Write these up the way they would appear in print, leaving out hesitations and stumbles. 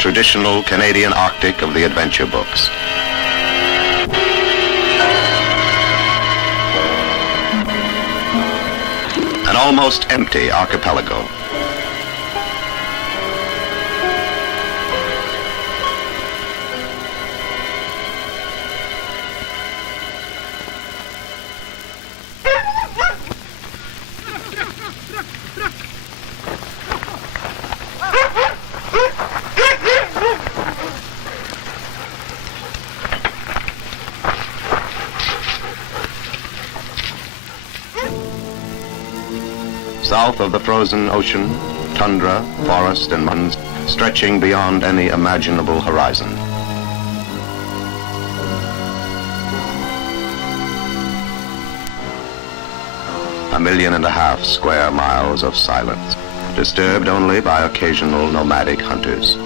traditional Canadian Arctic of the adventure books. An almost empty archipelago. South of the frozen ocean, tundra, forest, and mountains stretching beyond any imaginable horizon. A 1.5 million square miles of silence, disturbed only by occasional nomadic hunters.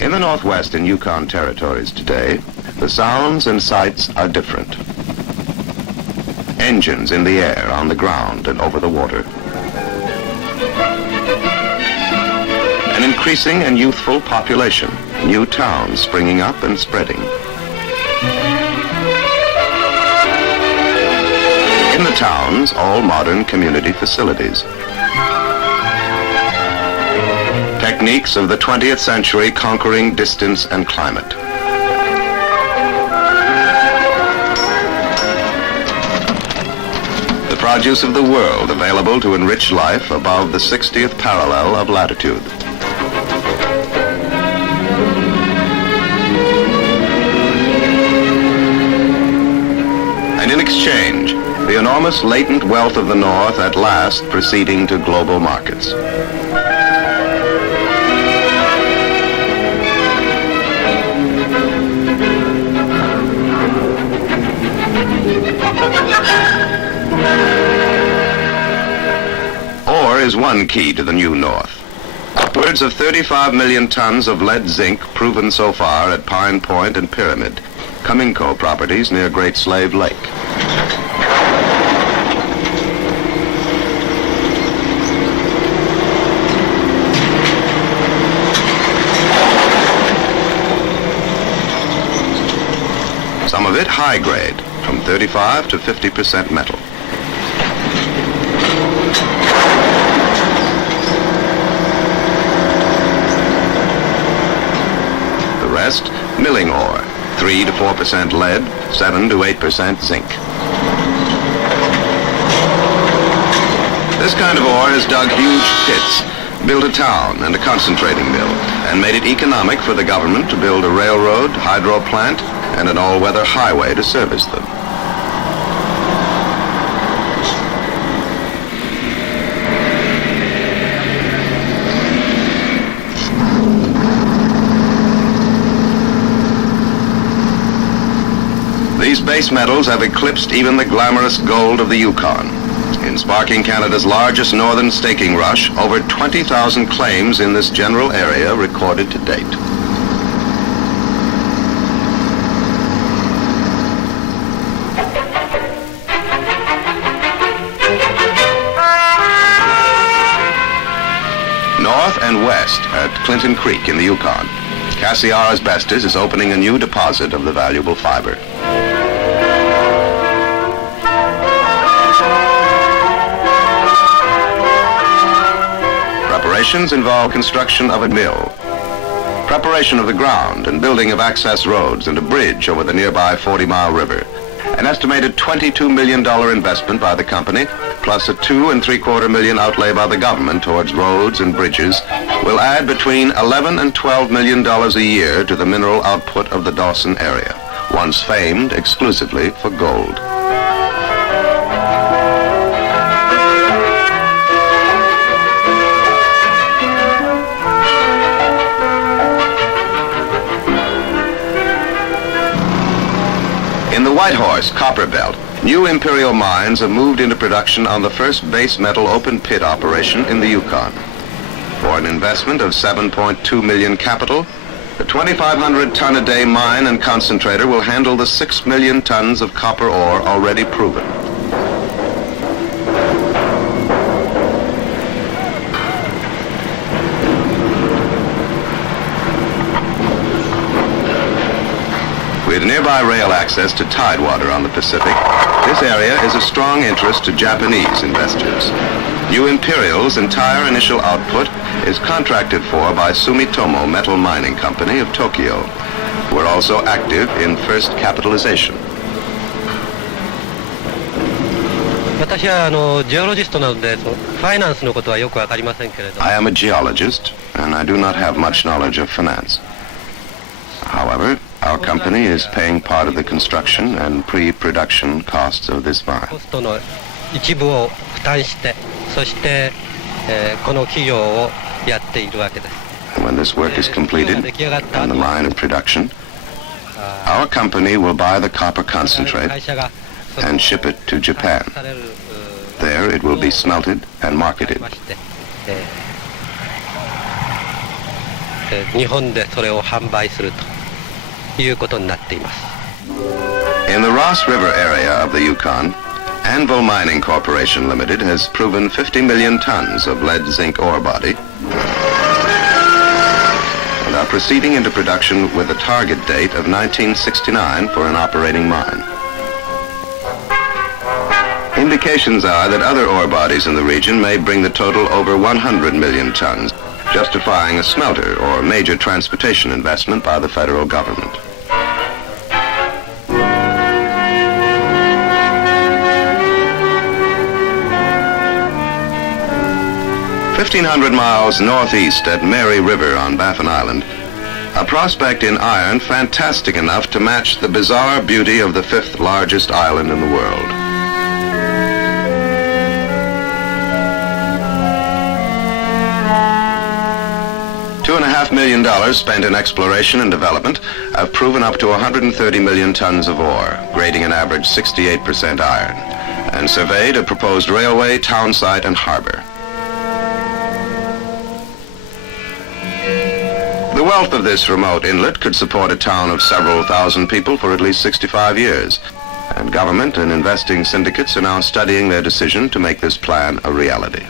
In the Northwest and Yukon territories today, the sounds and sights are different. Engines in the air, on the ground, and over the water. An increasing and youthful population, new towns springing up and spreading. In the towns, all modern community facilities. Techniques of the 20th century conquering distance and climate. The produce of the world available to enrich life above the 60th parallel of latitude. And in exchange, the enormous latent wealth of the North at last proceeding to global markets. Ore is one key to the new North. Upwards of 35 million tons of lead zinc proven so far at Pine Point and Pyramid, Cominco properties near Great Slave Lake. Some of it high grade, from 35 to 50% metal. The rest, milling ore, 3 to 4% lead, 7 to 8% zinc. This kind of ore has dug huge pits, built a town and a concentrating mill, and made it economic for the government to build a railroad, hydro plant, and an all-weather highway to service them. These base metals have eclipsed even the glamorous gold of the Yukon. In sparking Canada's largest northern staking rush, over 20,000 claims in this general area recorded to date. and west at Clinton Creek in the Yukon. Cassiar Asbestos is opening a new deposit of the valuable fiber. Preparations involve construction of a mill, preparation of the ground and building of access roads and a bridge over the nearby 40-mile river. An estimated $22 million investment by the company, plus a $2.75 million outlay by the government towards roads and bridges, will add between $11 and $12 million a year to the mineral output of the Dawson area, once famed exclusively for gold. In the Whitehorse copper belt, new Imperial mines have moved into production on the first base metal open pit operation in the Yukon. For an investment of $7.2 million capital, the 2,500-ton-a-day mine and concentrator will handle the 6 million tons of copper ore already proven. With nearby rail access to Tidewater on the Pacific, this area is a strong interest to Japanese investors. New Imperial's entire initial output is contracted for by Sumitomo Metal Mining Company of Tokyo, who are also active in first capitalization. 私はジオロジストなのでファイナンスのことはよくわかりませんけれど。 I am a geologist, and I do not have much knowledge of finance. However, our company is paying part of the construction and pre-production costs of this mine. コストの一部を負担して、そして、この企業をやっているわけです。 When this work is completed and the mine of production, our company will buy the copper concentrate and ship it to Japan. There it will be smelted and marketed. 日本でそれを販売するということになっています。 In the Ross River area of the Yukon, Anvil Mining Corporation Limited has proven 50 million tons of lead-zinc ore body and are proceeding into production with a target date of 1969 for an operating mine. Indications are that other ore bodies in the region may bring the total over 100 million tons, justifying a smelter or major transportation investment by the federal government. "1,500 miles northeast at Mary River on Baffin Island, a prospect in iron fantastic enough to match the bizarre beauty of the fifth largest island in the world. $2.5 million spent in exploration and development have proven up to 130 million tons of ore, grading an average 68% iron, and surveyed a proposed railway, town site, and harbor. The wealth of this remote inlet could support a town of several thousand people for at least 65 years, and government and investing syndicates are now studying their decision to make this plan a reality.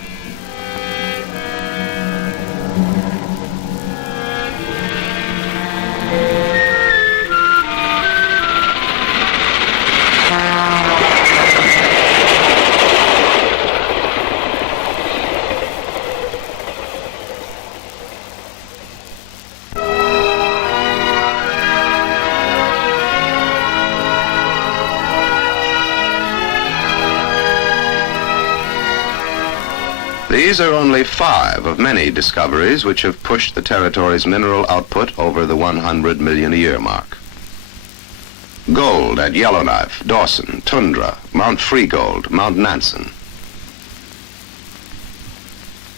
These are only 5 of many discoveries which have pushed the territory's mineral output over the 100 million a year mark. Gold at Yellowknife, Dawson, Tundra, Mount Freegold, Mount Nansen.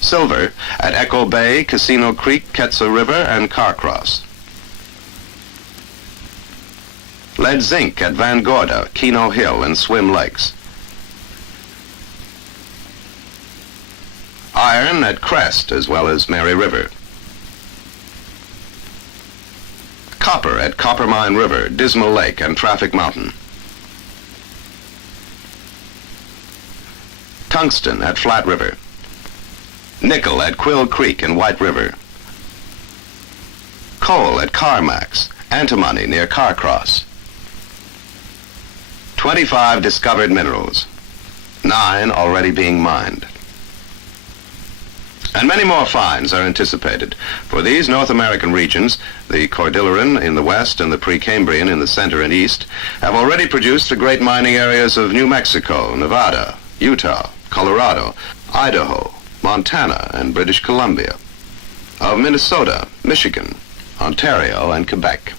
Silver at Echo Bay, Casino Creek, Quetzal River, and Carcross. Lead zinc at Van Gorda, Keno Hill, and Swim Lakes. Iron at Crest as well as Mary River. Copper at Coppermine River, Dismal Lake, and Traffic Mountain. Tungsten at Flat River. nickel at Quill Creek and White River, coal at Carmax, antimony near Carcross. 25 discovered minerals, 9 already being mined. And many more finds are anticipated. For these North American regions, the Cordilleran in the west and the Precambrian in the center and east, have already produced the great mining areas of New Mexico, Nevada, Utah, Colorado, Idaho, Montana, and British Columbia, of Minnesota, Michigan, Ontario, and Quebec.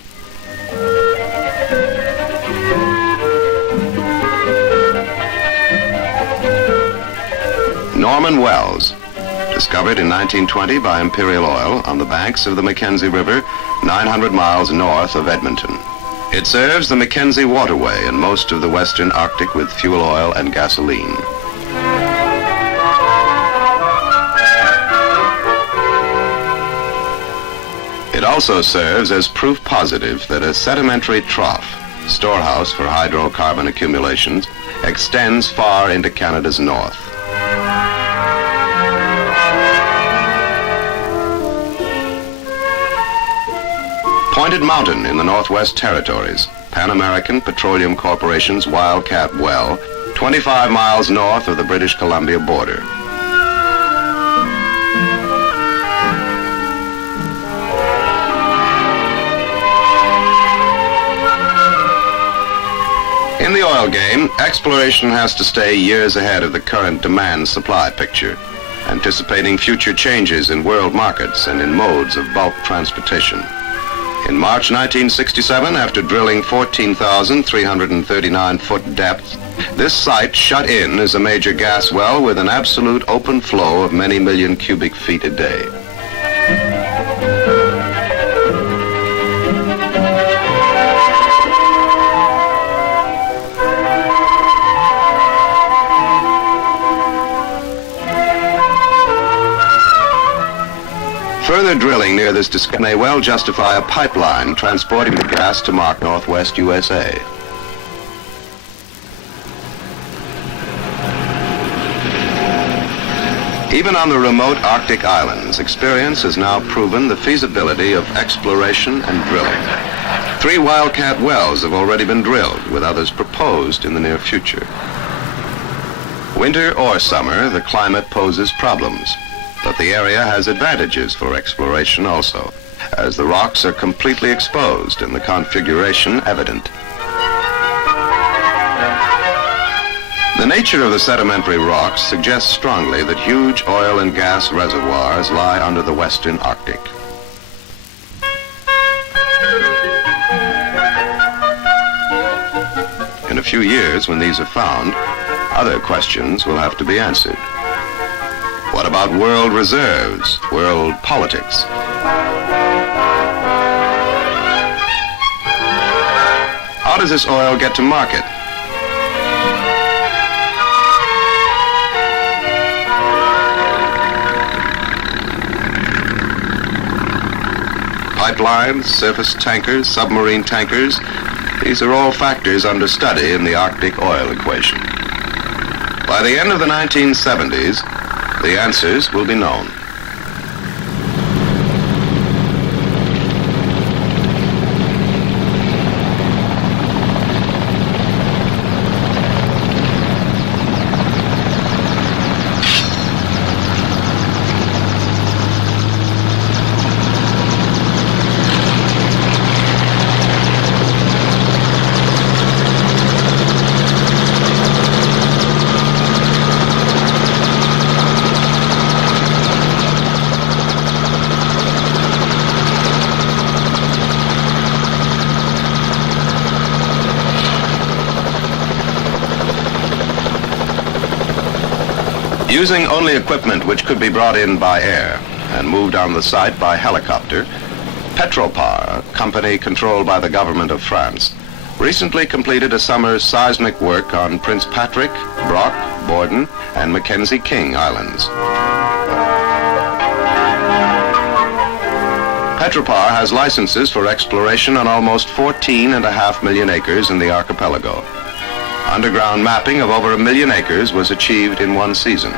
Norman Wells, discovered in 1920 by Imperial Oil on the banks of the Mackenzie River, 900 miles north of Edmonton. It serves the Mackenzie Waterway and most of the western Arctic with fuel oil and gasoline. It also serves as proof positive that a sedimentary trough, storehouse for hydrocarbon accumulations, extends far into Canada's north. Pointed Mountain in the Northwest Territories, Pan American Petroleum Corporation's Wildcat Well, 25 miles north of the British Columbia border. In the oil game, exploration has to stay years ahead of the current demand-supply picture, anticipating future changes in world markets and in modes of bulk transportation. In March 1967, after drilling 14,339-foot depth, this site shut in as a major gas well with an absolute open flow of many million cubic feet a day. Further drilling near this discovery may well justify a pipeline transporting the gas to Mark, Northwest USA. Even on the remote Arctic islands, experience has now proven the feasibility of exploration and drilling. 3 Wildcat wells have already been drilled, with others proposed in the near future. Winter or summer, the climate poses problems. But the area has advantages for exploration also, as the rocks are completely exposed and the configuration evident. The nature of the sedimentary rocks suggests strongly that huge oil and gas reservoirs lie under the western Arctic. In a few years, when these are found, other questions will have to be answered. What about world reserves, world politics? How does this oil get to market? Pipelines, surface tankers, submarine tankers, these are all factors under study in the Arctic oil equation. By the end of the 1970s, the answers will be known. Using only equipment which could be brought in by air and moved on the site by helicopter, Petropar, a company controlled by the government of France, recently completed a summer's seismic work on Prince Patrick, Brock, Borden, and Mackenzie King Islands. Petropar has licenses for exploration on almost 14.5 million acres in the archipelago. Underground mapping of over 1 million acres was achieved in one season.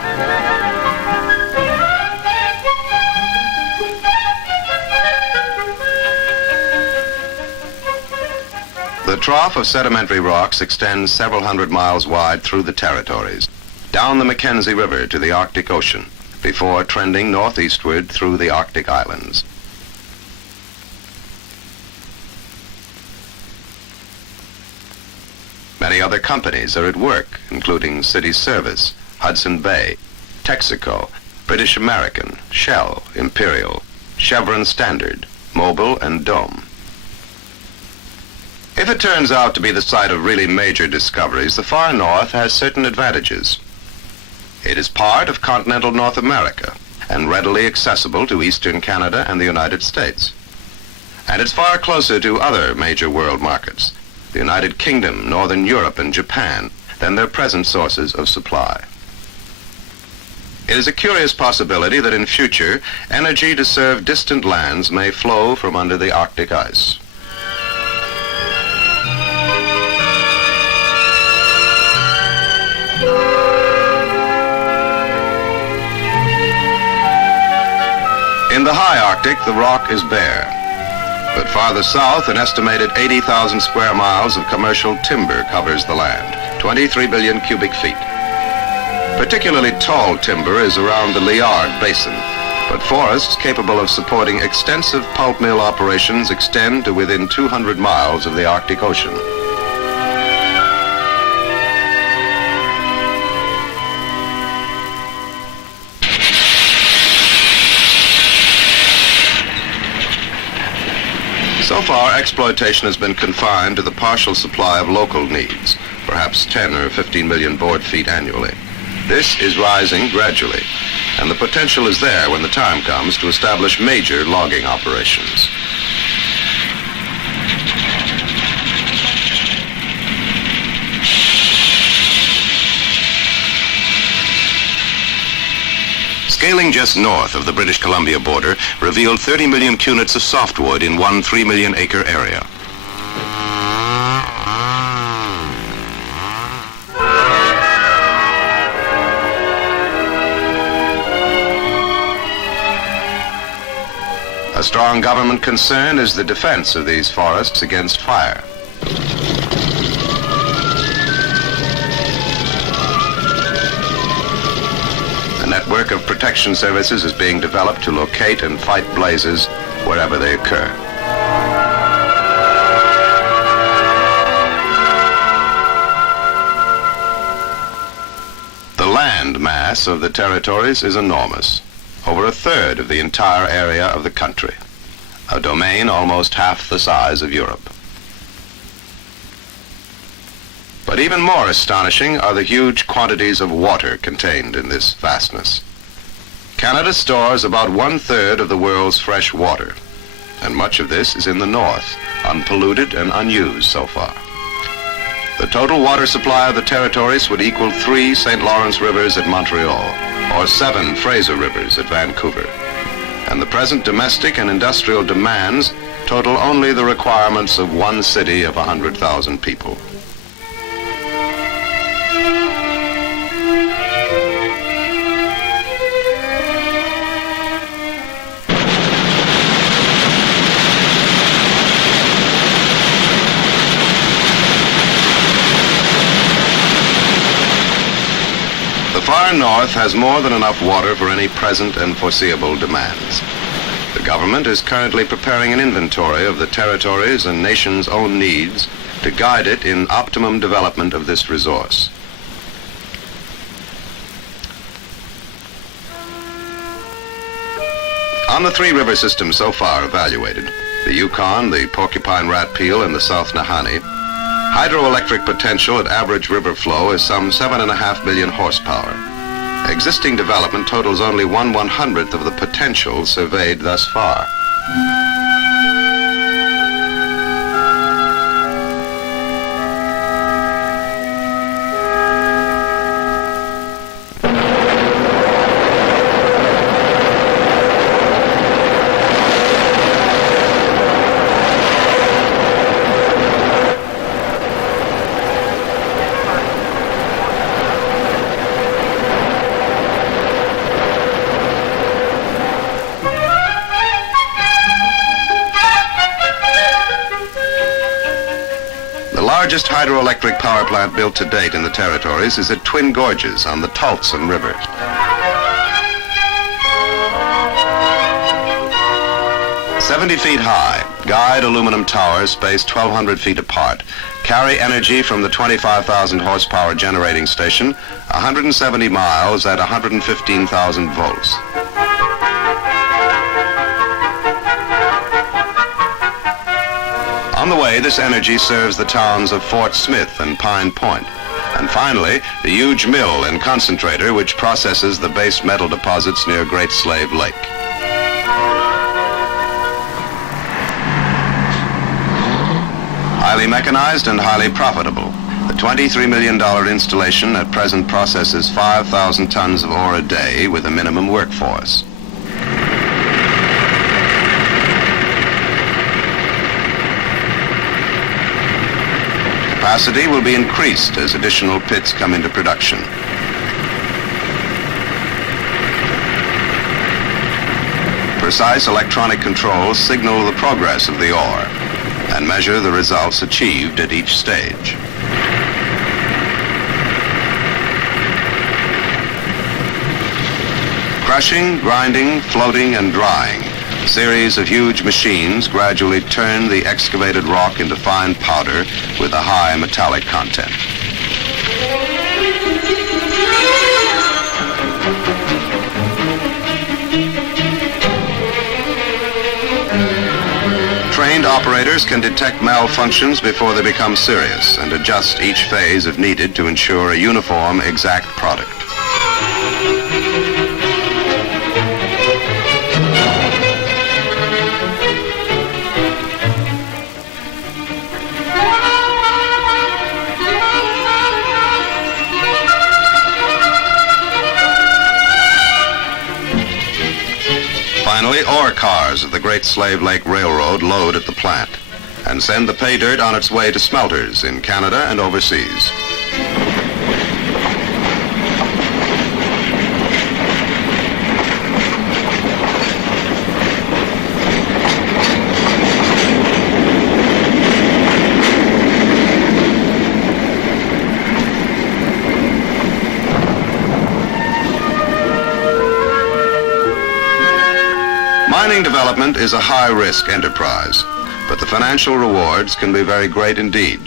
trough of sedimentary rocks extends several hundred miles wide through the territories, down the Mackenzie River to the Arctic Ocean, before trending northeastward through the Arctic Islands. Many other companies are at work, including City Service, Hudson Bay, Texaco, British American, Shell, Imperial, Chevron Standard, Mobil, and Dome. If it turns out to be the site of really major discoveries, the far north has certain advantages. It is part of continental North America and readily accessible to eastern Canada and the United States. And it's far closer to other major world markets, the United Kingdom, Northern Europe, and Japan, than their present sources of supply. It is a curious possibility that in future, energy to serve distant lands may flow from under the Arctic ice. In the high Arctic, the rock is bare. But farther south, an estimated 80,000 square miles of commercial timber covers the land, 23 billion cubic feet. Particularly tall timber is around the Liard Basin, but forests capable of supporting extensive pulp mill operations extend to within 200 miles of the Arctic Ocean. So far, exploitation has been confined to the partial supply of local needs, perhaps 10 or 15 million board feet annually. This is rising gradually, and the potential is there when the time comes to establish major logging operations. Scaling just north of the British Columbia border revealed 30 million cunits of softwood in one 3 million acre area. A strong government concern is the defense of these forests against fire. A network of protection services is being developed to locate and fight blazes wherever they occur. The land mass of the territories is enormous, over a third of the entire area of the country, a domain almost half the size of Europe. But even more astonishing are the huge quantities of water contained in this vastness. Canada stores about 1/3 of the world's fresh water, and much of this is in the north, unpolluted and unused so far. The total water supply of the territories would equal 3 St. Lawrence rivers at Montreal, or 7 Fraser rivers at Vancouver. And the present domestic and industrial demands total only the requirements of one city of 100,000 people. The far north has more than enough water for any present and foreseeable demands. The government is currently preparing an inventory of the territories and nation's own needs to guide it in optimum development of this resource. On the 3 river systems so far evaluated, the Yukon, the Porcupine Rat Peel, and the South Nahanni, hydroelectric potential at average river flow is some 7.5 million horsepower. Existing development totals only 1/100th of the potential surveyed thus far. largest hydroelectric power plant built to date in the territories is at Twin Gorges on the Tulsen River. "70 feet high, guyed aluminum towers spaced 1,200 feet apart carry energy from the 25,000 horsepower generating station 170 miles at 115,000 volts. On the way, this energy serves the towns of Fort Smith and Pine Point. And finally, the huge mill and concentrator which processes the base metal deposits near Great Slave Lake. Highly mechanized and highly profitable, the $23 million installation at present processes 5,000 tons of ore a day with a minimum workforce. Capacity will be increased as additional pits come into production. Precise electronic controls signal the progress of the ore and measure the results achieved at each stage. Crushing, grinding, floating, and drying, a series of huge machines gradually turn the excavated rock into fine powder with a high metallic content. Trained operators can detect malfunctions before they become serious and adjust each phase if needed to ensure a uniform, exact product. Finally, ore cars of the Great Slave Lake Railroad load at the plant and send the pay dirt on its way to smelters in Canada and overseas. Mining development is a high-risk enterprise, but the financial rewards can be very great indeed,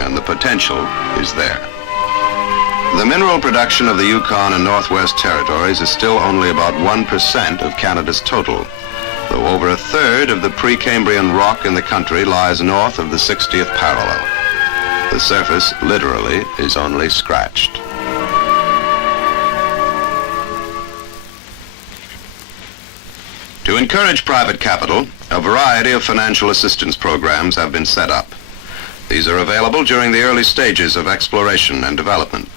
and the potential is there. The mineral production of the Yukon and Northwest Territories is still only about 1% of Canada's total, though over a third of the Precambrian rock in the country lies north of the 60th parallel. The surface, literally, is only scratched. To encourage private capital, a variety of financial assistance programs have been set up. These are available during the early stages of exploration and development,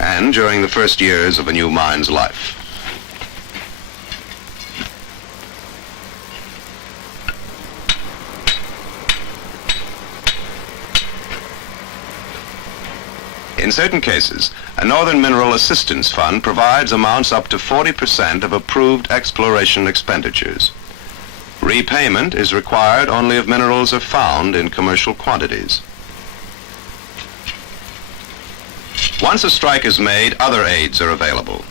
and during the first years of a new mine's life. In certain cases, a Northern Mineral Assistance Fund provides amounts up to 40% of approved exploration expenditures. Repayment is required only if minerals are found in commercial quantities. Once a strike is made, other aids are available.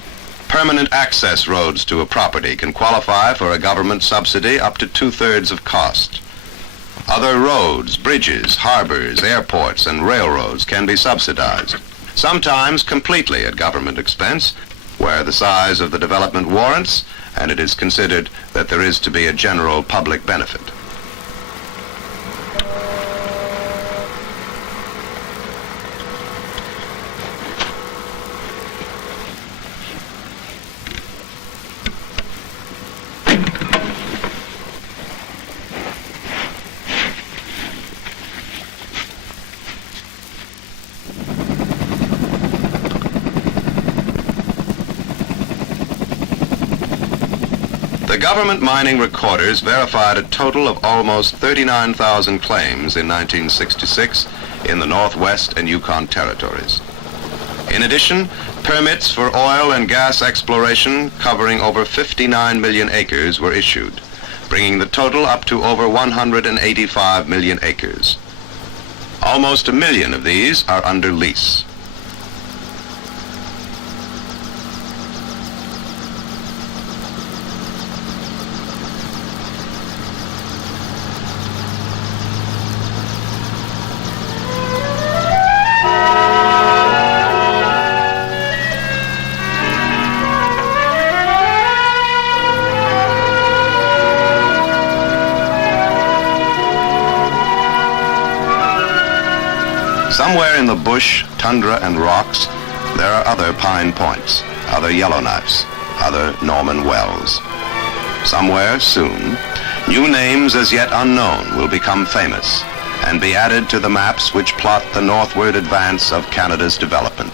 Permanent access roads to a property can qualify for a government subsidy up to 2/3 of cost. Other roads, bridges, harbors, airports, and railroads can be subsidized, sometimes completely at government expense, where the size of the development warrants and it is considered that there is to be a general public benefit. The government mining recorders verified a total of almost 39,000 claims in 1966 in the Northwest and Yukon territories. In addition, permits for oil and gas exploration covering over 59 million acres were issued, bringing the total up to over 185 million acres. Almost 1 million of these are under lease. Somewhere in the bush, tundra, and rocks, there are other Pine Points, other Yellowknives, other Norman Wells. Somewhere, soon, new names as yet unknown will become famous and be added to the maps which plot the northward advance of Canada's development.